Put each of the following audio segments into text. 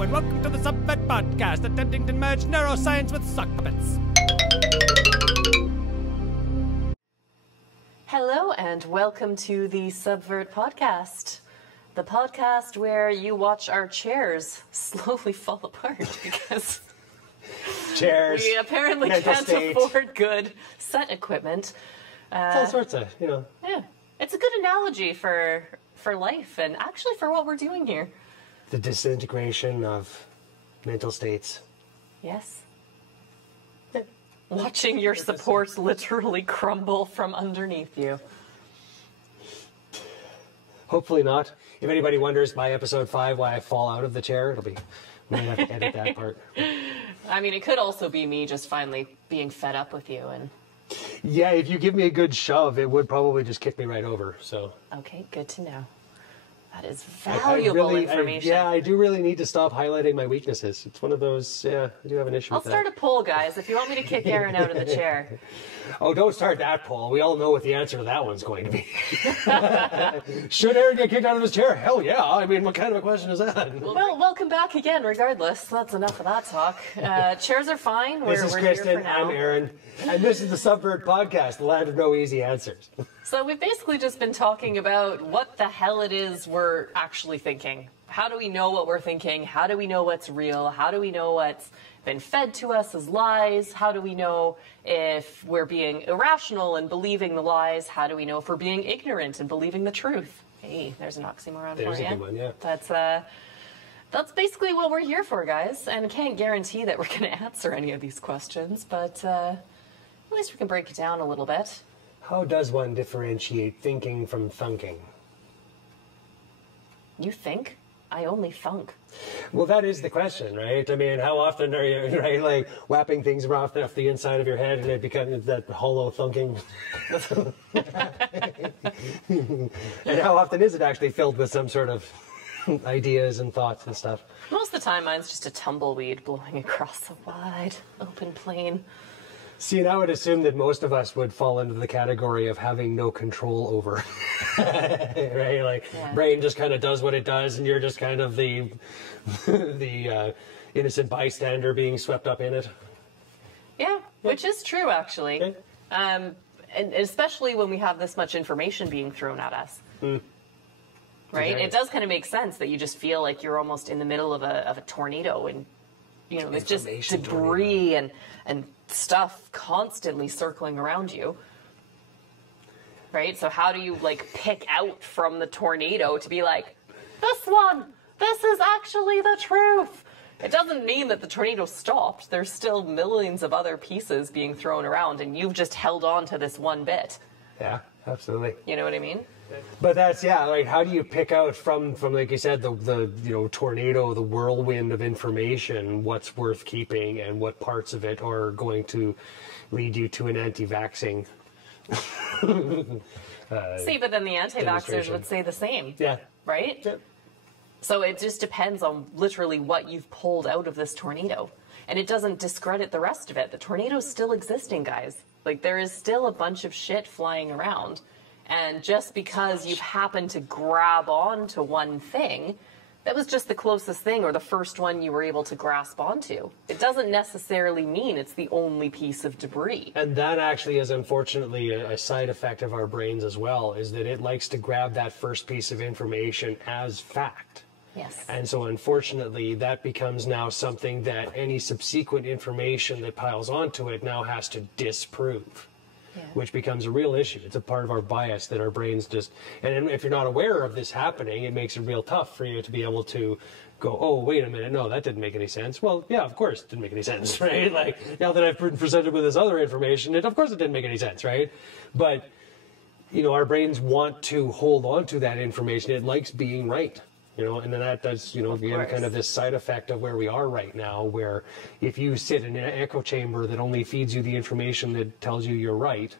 Hello, and welcome to the Subvet Podcast, attempting to merge neuroscience with sock puppets. Hello, and welcome to the Subvert Podcast, the podcast where you watch our chairs slowly fall apart because chairs, we apparently can't afford good set equipment. It's all sorts of, Yeah, it's a good analogy for life and actually for what we're doing here. The disintegration of mental states. Yes. Watching your supports literally crumble from underneath you. Hopefully not. If anybody wonders by episode 5 why I fall out of the chair, we might have to edit that part. I mean, it could also be me just finally being fed up with you and... Yeah, if you give me a good shove, it would probably just kick me right over, so... Okay, good to know. That is valuable information. I do really need to stop highlighting my weaknesses. It's one of those, I do have an issue with that. I'll start a poll, guys, if you want me to kick Aaron out of the chair. Oh, don't start that poll. We all know what the answer to that one's going to be. Should Aaron get kicked out of his chair? Hell yeah. I mean, what kind of a question is that? Well, welcome back again, regardless. That's enough of that talk. Chairs are fine. This is Kristin, I'm Aaron, and this is the Subvert Podcast, the land of no easy answers. So we've basically just been talking about what the hell it is we're actually thinking. How do we know what we're thinking? How do we know what's real? How do we know what's been fed to us as lies? How do we know if we're being irrational and believing the lies? How do we know if we're being ignorant and believing the truth? Hey, there's an oxymoron for you. There's a good one, yeah. That's basically what we're here for, guys. And I can't guarantee that we're going to answer any of these questions, but at least we can break it down a little bit. How does one differentiate thinking from thunking? You think? I only thunk. Well, that is the question, right? I mean, how often are you, right, like, whapping things off the inside of your head and it becomes that hollow thunking? And how often is it actually filled with some sort of ideas and thoughts and stuff? Most of the time, mine's just a tumbleweed blowing across a wide, open plain. See, and I would assume that most of us would fall into the category of having no control over, right? Like, brain just kind of does what it does, and you're just kind of the innocent bystander being swept up in it. Yeah, which is true, actually. Okay. And especially when we have this much information being thrown at us. Right? Okay. It does kind of make sense that you just feel like you're almost in the middle of a tornado, and you know, there's just debris and stuff constantly circling around you. Right? So how do you, like, pick out from the tornado to be like, this is actually the truth? It doesn't mean that the tornado stopped. There's still millions of other pieces being thrown around, and you've just held on to this one bit. Yeah, absolutely. You know what I mean? But that's, like, how do you pick out from like you said, the tornado, the whirlwind of information, what's worth keeping and what parts of it are going to lead you to an anti-vaxxing? See, but then the anti-vaxxers would say the same. Yeah. Right? Yeah. So it just depends on literally what you've pulled out of this tornado. And it doesn't discredit the rest of it. The tornado's still existing, guys. Like, there is still a bunch of shit flying around. And just because you've happened to grab on to one thing, that was just the closest thing or the first one you were able to grasp onto. It doesn't necessarily mean it's the only piece of debris. And that actually is unfortunately a side effect of our brains as well, is that it likes to grab that first piece of information as fact. Yes. And so unfortunately that becomes now something that any subsequent information that piles onto it now has to disprove. Yeah. Which becomes a real issue. It's a part of our bias that our brains just, and if you're not aware of this happening, it makes it real tough for you to be able to go, oh, wait a minute, no, that didn't make any sense. Well, yeah, of course it didn't make any sense, right? Like, now that I've been presented with this other information, of course it didn't make any sense, right? But, our brains want to hold on to that information. It likes being right. And then that's, again, kind of this side effect of where we are right now, where if you sit in an echo chamber that only feeds you the information that tells you you're right,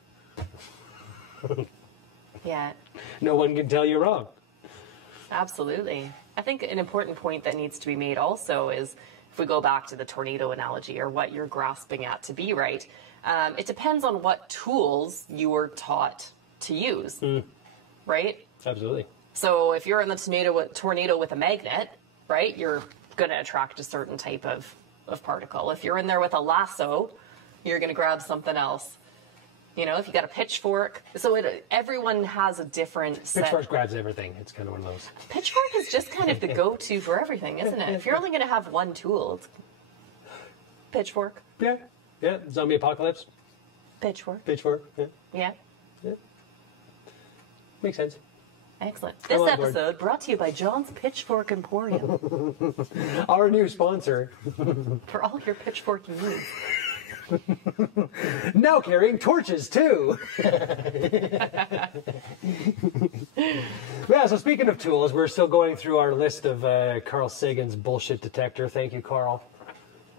yeah, no one can tell you wrong. Absolutely. I think an important point that needs to be made also is, if we go back to the tornado analogy or what you're grasping at to be right, it depends on what tools you were taught to use, right? Absolutely. So if you're in the tornado with a magnet, right, you're going to attract a certain type of particle. If you're in there with a lasso, you're going to grab something else. You know, if you got a pitchfork, so everyone has a different set. Pitchfork grabs everything. It's kind of one of those. Pitchfork is just kind of the go-to for everything, isn't it? If you're only going to have one tool, it's pitchfork. Yeah. Yeah. Zombie apocalypse. Pitchfork. Pitchfork. Yeah. Yeah. Yeah. Makes sense. Excellent. This episode brought to you by John's Pitchfork Emporium. Our new sponsor. For all your pitchforking needs. Now carrying torches too. Yeah, so speaking of tools, we're still going through our list of Carl Sagan's bullshit detector. Thank you, Carl,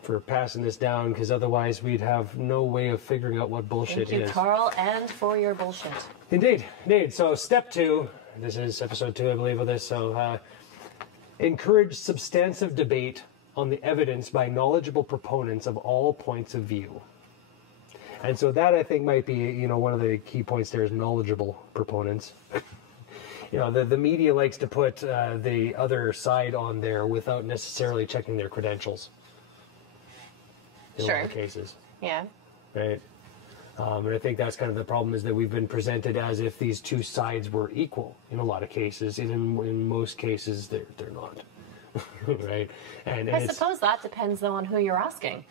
for passing this down, because otherwise we'd have no way of figuring out what bullshit is. Thank you, Carl, and for your bullshit. Indeed, indeed. So step 2, this is episode 2, I believe, of this. So encourage substantive debate on the evidence by knowledgeable proponents of all points of view. And so that, I think, might be, you know, one of the key points there is knowledgeable proponents. You know, the media likes to put the other side on there without necessarily checking their credentials. In a lot of cases. Yeah. Right. And I think that's kind of the problem, is that we've been presented as if these two sides were equal in a lot of cases. And in most cases, they're not. Right. And I suppose that depends, though, on who you're asking.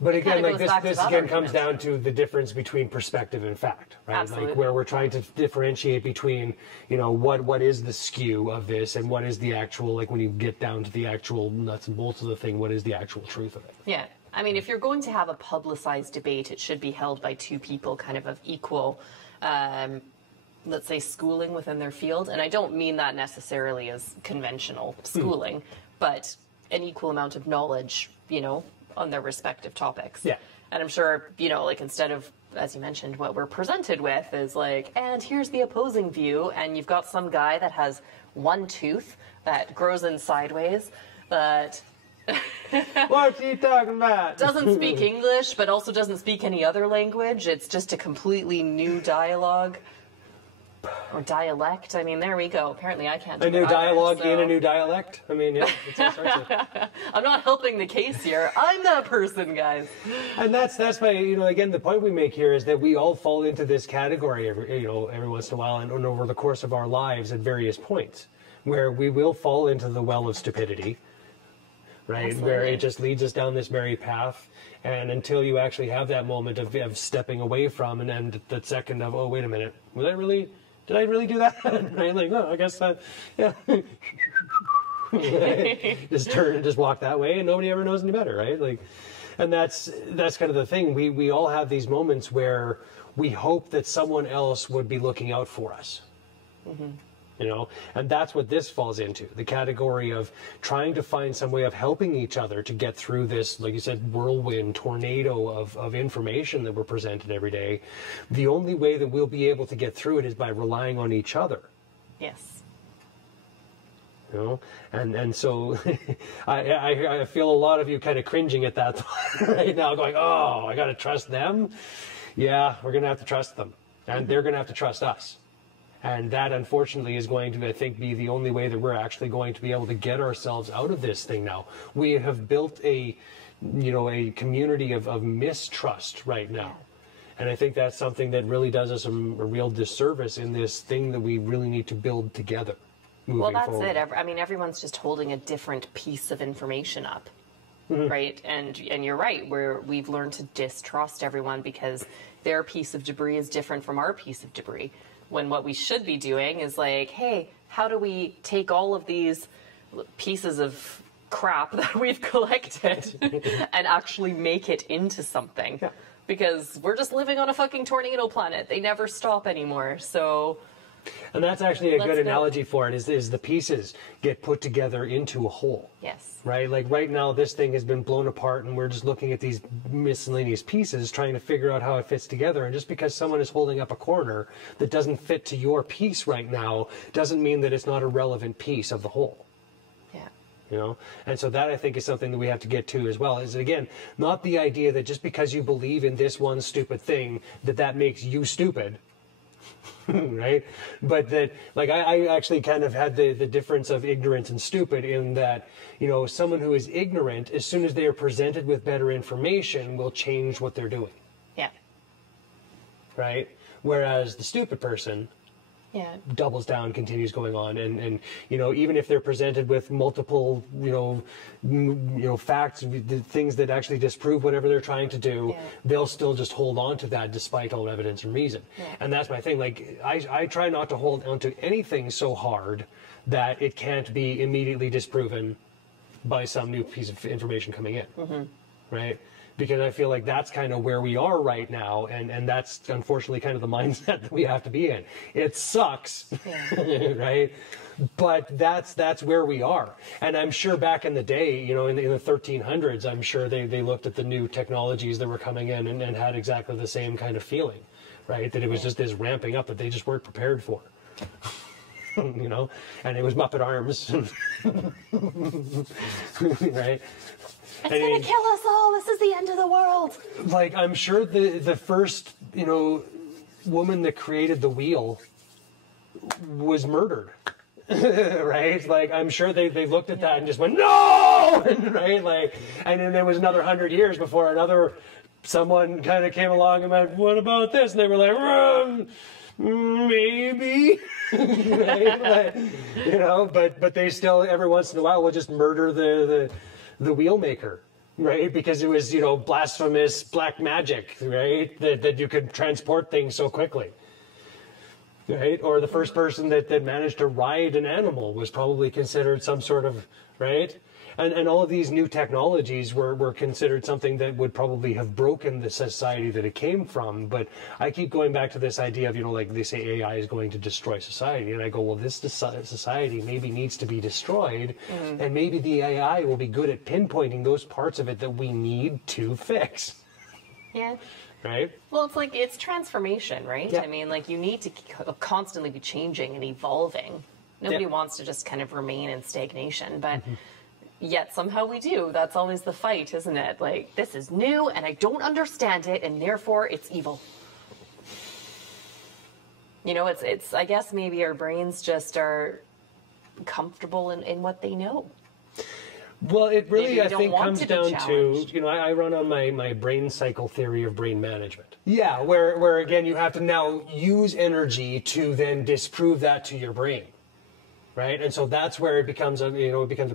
But again, like this again arguments. comes down to the difference between perspective and fact, right? Absolutely. Like where we're trying to differentiate between, you know, what is the skew of this and what is the actual, like when you get down to the actual nuts and bolts of the thing, what is the actual truth of it? Yeah. I mean, if you're going to have a publicized debate, it should be held by two people kind of equal, let's say, schooling within their field. And I don't mean that necessarily as conventional schooling, but an equal amount of knowledge, you know, on their respective topics. Yeah. And I'm sure, you know, like instead of, as you mentioned, what we're presented with is like, and here's the opposing view, and you've got some guy that has one tooth that grows in sideways, that What are you talking about? doesn't speak English, but also doesn't speak any other language. It's just a completely new dialogue. Or dialect. I mean, there we go. Apparently I can't do A new it either, dialogue so- in a new dialect. I mean, yeah, it's all sorts of. I'm not helping the case here. I'm that person, guys. And that's my, you know, again, the point we make here is that we all fall into this category every once in a while and over the course of our lives at various points, where we will fall into the well of stupidity, right? Absolutely. Where it just leads us down this merry path, and until you actually have that moment of stepping away from, and then that second of, oh, wait a minute, did I really do that? Right? Like, oh, I guess yeah. Just turn and just walk that way, and nobody ever knows any better, right? Like, and that's kind of the thing. We all have these moments where we hope that someone else would be looking out for us. Mm-hmm. You know, and that's what this falls into, the category of trying to find some way of helping each other to get through this, like you said, whirlwind tornado of information that we're presented every day. The only way that we'll be able to get through it is by relying on each other. Yes. You know, and so I feel a lot of you kind of cringing at that right now, going, oh, I got to trust them. Yeah, we're going to have to trust them, and they're going to have to trust us. And that, unfortunately, is going to, I think, be the only way that we're actually going to be able to get ourselves out of this thing now. We have built a community of mistrust right now. And I think that's something that really does us a real disservice in this thing that we really need to build together. Well, that's forward. it. I mean, everyone's just holding a different piece of information up. Mm-hmm. Right? And you're right, we've learned to distrust everyone because their piece of debris is different from our piece of debris. When what we should be doing is like, hey, how do we take all of these pieces of crap that we've collected and actually make it into something? Yeah. Because we're just living on a fucking tornado planet. They never stop anymore. So... And that's actually a good analogy for it, is the pieces get put together into a whole. Yes. Right? Like right now, this thing has been blown apart, and we're just looking at these miscellaneous pieces, trying to figure out how it fits together. And just because someone is holding up a corner that doesn't fit to your piece right now, doesn't mean that it's not a relevant piece of the whole. Yeah. You know? And so that, I think, is something that we have to get to as well, is, again, not the idea that just because you believe in this one stupid thing, that makes you stupid. right? But that, like, I actually kind of had the difference of ignorant and stupid in that, you know, someone who is ignorant, as soon as they are presented with better information, will change what they're doing. Yeah. Right? Whereas the stupid person doubles down, continues going on, and you know, even if they're presented with multiple, you know, facts, the things that actually disprove whatever they're trying to do, they'll still just hold on to that despite all evidence and reason. And that's my thing. Like, I try not to hold on to anything so hard that it can't be immediately disproven by some new piece of information coming in, right? Because I feel like that's kind of where we are right now, and that's unfortunately kind of the mindset that we have to be in. It sucks, right? But that's where we are. And I'm sure back in the day, you know, in the 1300s, I'm sure they looked at the new technologies that were coming in and had exactly the same kind of feeling, right? That it was just this ramping up that they just weren't prepared for. You know, and it was Muppet Arms, right? It's gonna kill us all. This is the end of the world. Like, I'm sure the first, you know, woman that created the wheel was murdered, right? Like, I'm sure they looked at that and just went, no, right? Like, and then there was another 100 years before someone kind of came along and went, what about this? And they were like, maybe, right? Like, you know, but they still every once in a while will just murder the wheel maker, right? Because it was, you know, blasphemous black magic, right? That you could transport things so quickly, right? Or the first person that managed to ride an animal was probably considered some sort of, right? And all of these new technologies were considered something that would probably have broken the society that it came from. But I keep going back to this idea of, you know, like they say AI is going to destroy society. And I go, well, this society maybe needs to be destroyed. And maybe the AI will be good at pinpointing those parts of it that we need to fix. Yeah. Right? Well, it's like, it's transformation, right? Yeah. I mean, like, you need to constantly be changing and evolving. Nobody wants to just kind of remain in stagnation, but yet somehow we do. That's always the fight, isn't it? Like, this is new and I don't understand it, and therefore it's evil. You know, it's I guess maybe our brains just are comfortable in what they know. Well, it really, I think, comes down to, challenged. you know, I run on my brain cycle theory of brain management. Yeah, where again, you have to now use energy to then disprove that to your brain. Right, and so that's where it becomes a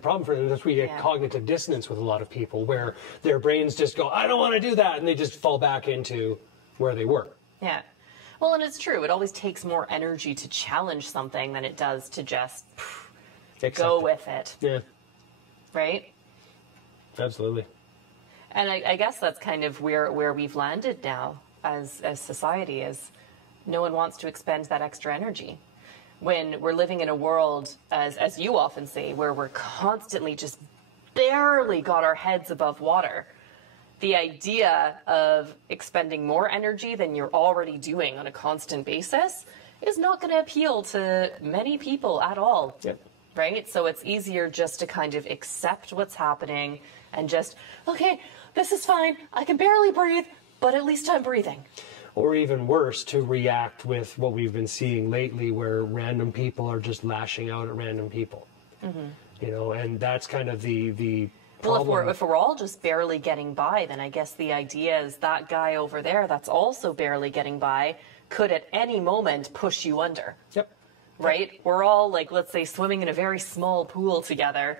problem for them. That's where you get cognitive dissonance with a lot of people, where their brains just go, I don't want to do that, and they just fall back into where they were. Yeah, well, and it's true. It always takes more energy to challenge something than it does to just go with it. Yeah, right. Absolutely. And I guess that's kind of where we've landed now as society, is no one wants to expend that extra energy. When we're living in a world, as you often say, where we're constantly just barely got our heads above water, the idea of expending more energy than you're already doing on a constant basis is not going to appeal to many people at all. Yep. Right? So it's easier just to kind of accept what's happening and just, okay, this is fine. I can barely breathe, but at least I'm breathing. Or even worse, to react with what we've been seeing lately, where random people are just lashing out at random people. You know, and that's kind of the problem. Well, if we're all just barely getting by, then I guess the idea is that guy over there that's also barely getting by could at any moment push you under. Yep. Right? We're all, like, let's say, swimming in a very small pool together,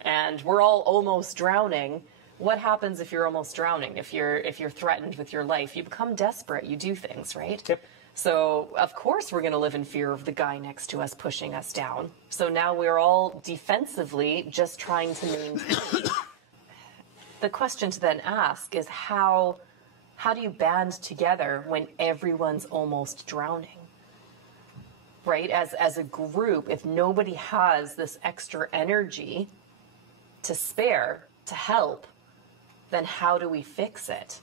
and we're all almost drowning. What happens if you're almost drowning? If you're threatened with your life, you become desperate. You do things, right? Yep. So of course we're going to live in fear of the guy next to us pushing us down. So now we're all defensively just trying to maintain. The question to then ask is how do you band together when everyone's almost drowning? Right? As a group, if nobody has this extra energy to spare, to help, then how do we fix it?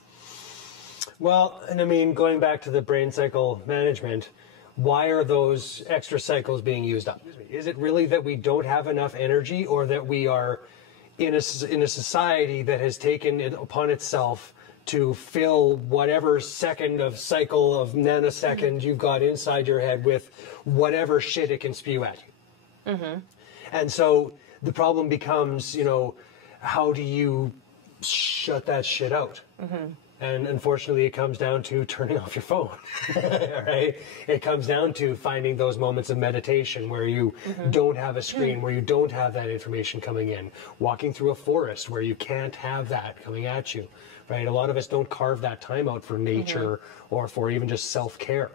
Well, and I mean, going back to the brain cycle management, why are those extra cycles being used up? Is it really that we don't have enough energy, or that we are in a society that has taken it upon itself to fill whatever second of cycle of nanosecond you've got inside your head with whatever shit it can spew at you. And so the problem becomes, you know, how do you shut that shit out? And unfortunately, it comes down to turning off your phone, right? It comes down to finding those moments of meditation where you don't have a screen, where you don't have that information coming in. Walking through a forest where you can't have that coming at you, right? A lot of us don't carve that time out for nature or for even just self-care.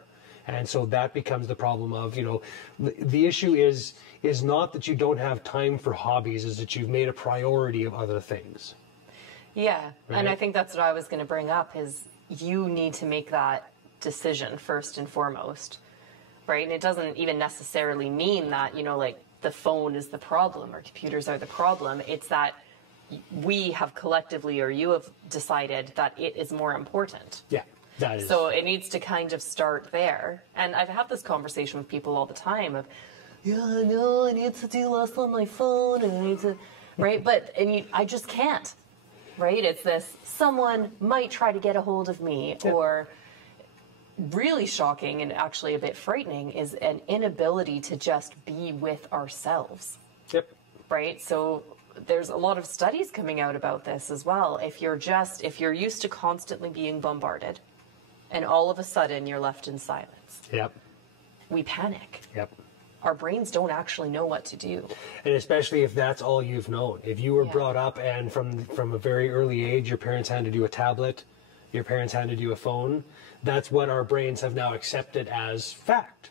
And so that becomes the problem of, you know, the issue is not that you don't have time for hobbies, is that you've made a priority of other things. Yeah, right? And I think that's what I was going to bring up is you need to make that decision first and foremost, right? And it doesn't even necessarily mean that, you know, like the phone is the problem or computers are the problem. It's that we have collectively, or you have decided that it is more important. Yeah, that is. So it needs to kind of start there. And I've had this conversation with people all the time of, yeah, I know, I need to do less on my phone, and I need to, right? But I just can't. Right? It's this, someone might try to get a hold of me, or really shocking and actually a bit frightening is an inability to just be with ourselves. Yep. Right? So there's a lot of studies coming out about this as well. If you're used to constantly being bombarded and all of a sudden you're left in silence. Yep. We panic. Yep. Our brains don't actually know what to do. And especially if that's all you've known. If you were brought up and from a very early age, your parents handed you a tablet, your parents handed you a phone, that's what our brains have now accepted as fact,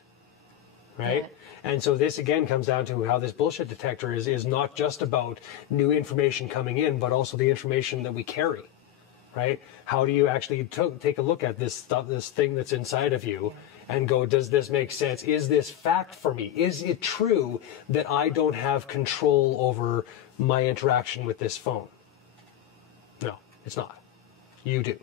right? Yeah. And so this again comes down to how this bullshit detector is not just about new information coming in, but also the information that we carry, right? How do you actually take a look at this stuff, this thing that's inside of you, and go, does this make sense? Is this fact for me? Is it true that I don't have control over my interaction with this phone? No, it's not. You do.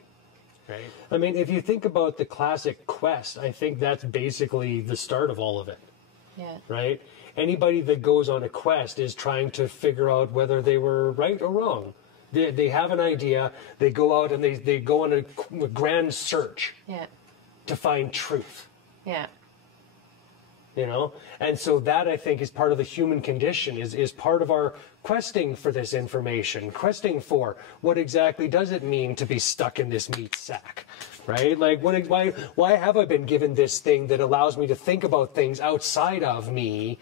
Right? I mean, if you think about the classic quest, I think that's basically the start of all of it. Yeah. Right? Anybody that goes on a quest is trying to figure out whether they were right or wrong. They have an idea, they go out and they go on a grand search to find truth. Yeah. You know, and so that I think is part of the human condition, is part of our questing for this information, questing for what exactly does it mean to be stuck in this meat sack, right? Like, why have I been given this thing that allows me to think about things outside of me,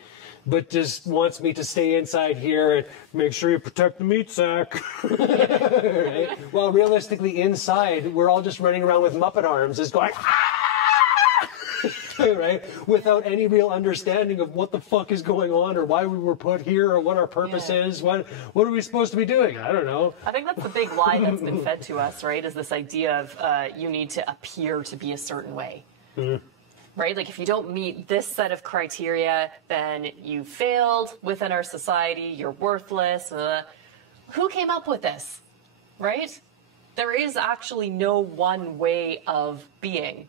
but just wants me to stay inside here and make sure you protect the meat sack, right? Well, realistically, inside we're all just running around with Muppet arms, just going. Right? Without any real understanding of what the fuck is going on or why we were put here or what our purpose is. What are we supposed to be doing? I don't know. I think that's the big lie that's been fed to us, right? Is this idea of you need to appear to be a certain way. Right? Like if you don't meet this set of criteria, then you failed within our society, you're worthless. Who came up with this? Right? There is actually no one way of being.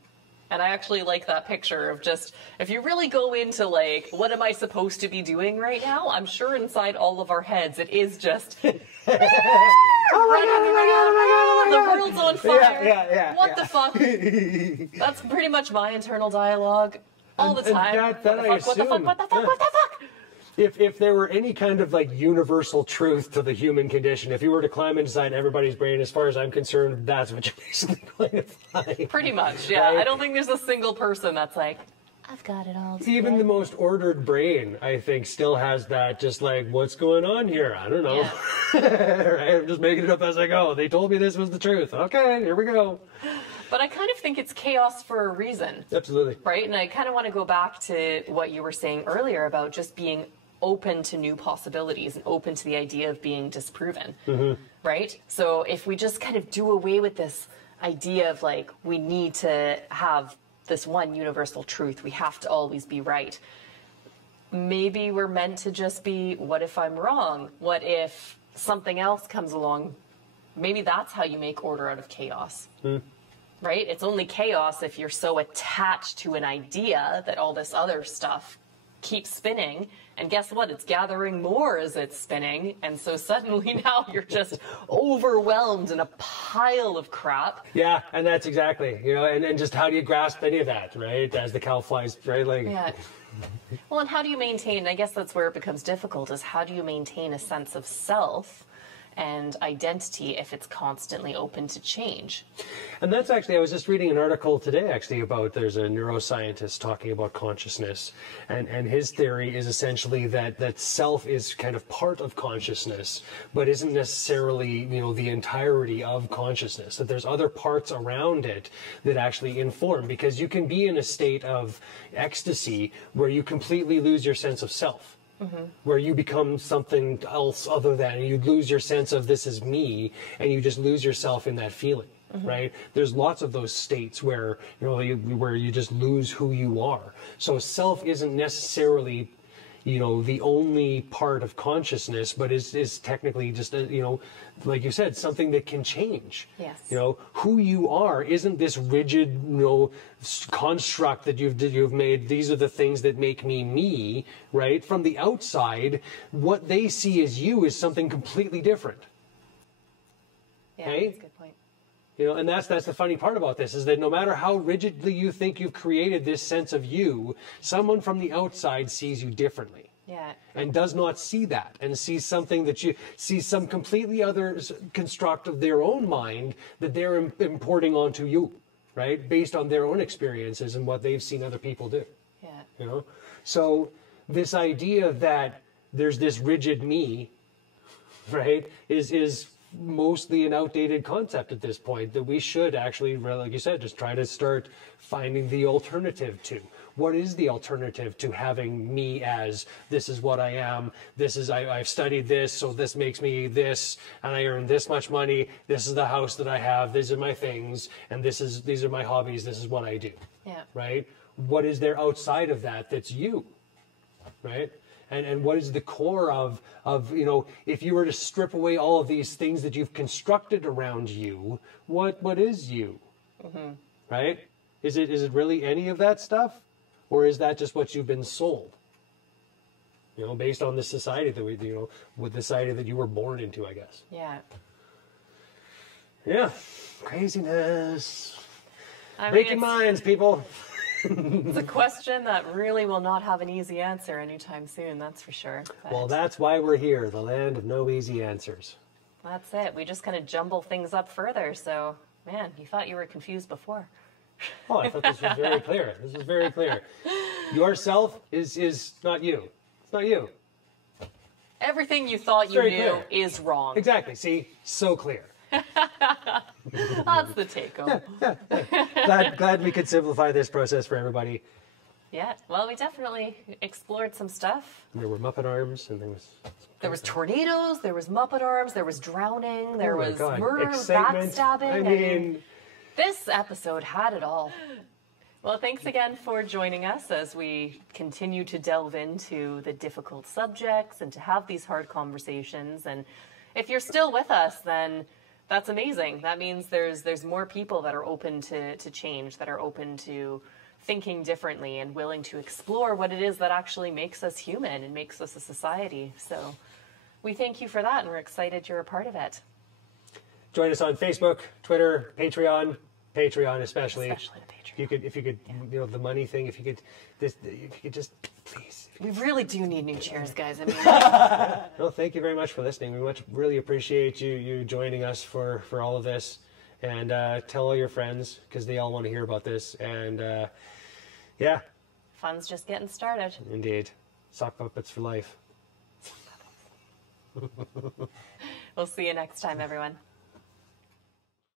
And I actually like that picture of just, if you really go into like, what am I supposed to be doing right now? I'm sure inside all of our heads, it is just, oh my God, oh my God, the world's on fire. What the fuck? That's pretty much my internal dialogue all the time. What the fuck? If there were any kind of like universal truth to the human condition, if you were to climb inside everybody's brain, as far as I'm concerned, that's what you're basically going to find. Pretty much, yeah. Right? I don't think there's a single person that's like, I've got it all together. Even the most ordered brain, I think, still has that just like, what's going on here? I don't know. Yeah. Right? I'm just making it up as I go. They told me this was the truth. Okay, here we go. But I kind of think it's chaos for a reason. Absolutely. Right? And I kind of want to go back to what you were saying earlier about just being open to new possibilities and open to the idea of being disproven, right? So if we just kind of do away with this idea of like, we need to have this one universal truth, we have to always be right. Maybe we're meant to just be, what if I'm wrong? What if something else comes along? Maybe that's how you make order out of chaos. Right? It's only chaos if you're so attached to an idea that all this other stuff keeps spinning, and guess what? It's gathering more as it's spinning, and so suddenly now you're just overwhelmed in a pile of crap. Yeah, and that's exactly, you know, and just how do you grasp any of that, right? As the cow flies, right? Like, Yeah. Well, and how do you maintain, I guess that's where it becomes difficult, is how do you maintain a sense of self and identity if it's constantly open to change? And that's actually, I was just reading an article today actually about, there's a neuroscientist talking about consciousness, and his theory is essentially that self is kind of part of consciousness, but isn't necessarily, you know, the entirety of consciousness, that there's other parts around it that actually inform, because you can be in a state of ecstasy where you completely lose your sense of self. Where you become something else other than, you lose your sense of this is me, and you just lose yourself in that feeling, right? There's lots of those states where, you know, where you just lose who you are. So self isn't necessarily, you know, the only part of consciousness, but is technically just, you know, like you said, something that can change. Yes. You know, who you are isn't this rigid, you know, construct that you've made. These are the things that make me, right? From the outside, what they see as you is something completely different. Yeah, Okay? that's a good point. You know, and that's the funny part about this, is that no matter how rigidly you think you've created this sense of you, someone from the outside sees you differently. Yeah. And does not see that, and sees something that you see, some completely other construct of their own mind that they're importing onto you, right? Based on their own experiences and what they've seen other people do. Yeah. You know, so this idea that there's this rigid me, right, is mostly an outdated concept at this point, that we should actually, like you said, just try to start finding the alternative to. What is the alternative to having me as, this is what I am, this is, I've studied this, so this makes me this, and I earn this much money, this is the house that I have, these are my things, and these are my hobbies, this is what I do. Yeah. Right? What is there outside of that that's you? Right? And what is the core of, you know, if you were to strip away all of these things that you've constructed around you, what is you? Right? Is it really any of that stuff? Or is that just what you've been sold? You know, based on the society that we, you know, with the society that you were born into, I guess. Yeah. Yeah. Craziness. I mean, Breaking minds, people. it's a question that really will not have an easy answer anytime soon, that's for sure. But Well, that's why we're here, the land of no easy answers. that's it. We just kind of jumble things up further. So, man, you thought you were confused before. Oh, I thought this was very clear. This is very clear. Yourself is not you. It's not you. Everything you thought you very knew clear. is wrong. Exactly. See? So clear. That's the take home. Glad we could simplify this process for everybody. Yeah. Well, we definitely explored some stuff. There were Muppet arms, and There was tornadoes, there was Muppet arms, there was drowning, there Oh my was God. murder, Excitement. backstabbing. I mean, this episode had it all. Well, thanks again for joining us as we continue to delve into the difficult subjects and to have these hard conversations. And if you're still with us, then that's amazing. That means there's more people that are open to change, that are open to thinking differently and willing to explore what it is that actually makes us human and makes us a society. So we thank you for that, and we're excited you're a part of it. join us on Facebook, Twitter, Patreon especially. Especially the Patreon. If you could, you know, the money thing. If you could just, please. We really do need new chairs, guys. I mean, Well, thank you very much for listening. We really appreciate you joining us for all of this, and tell all your friends, because they all want to hear about this. And yeah, fun's just getting started. indeed, sock puppets for life. We'll see you next time, everyone.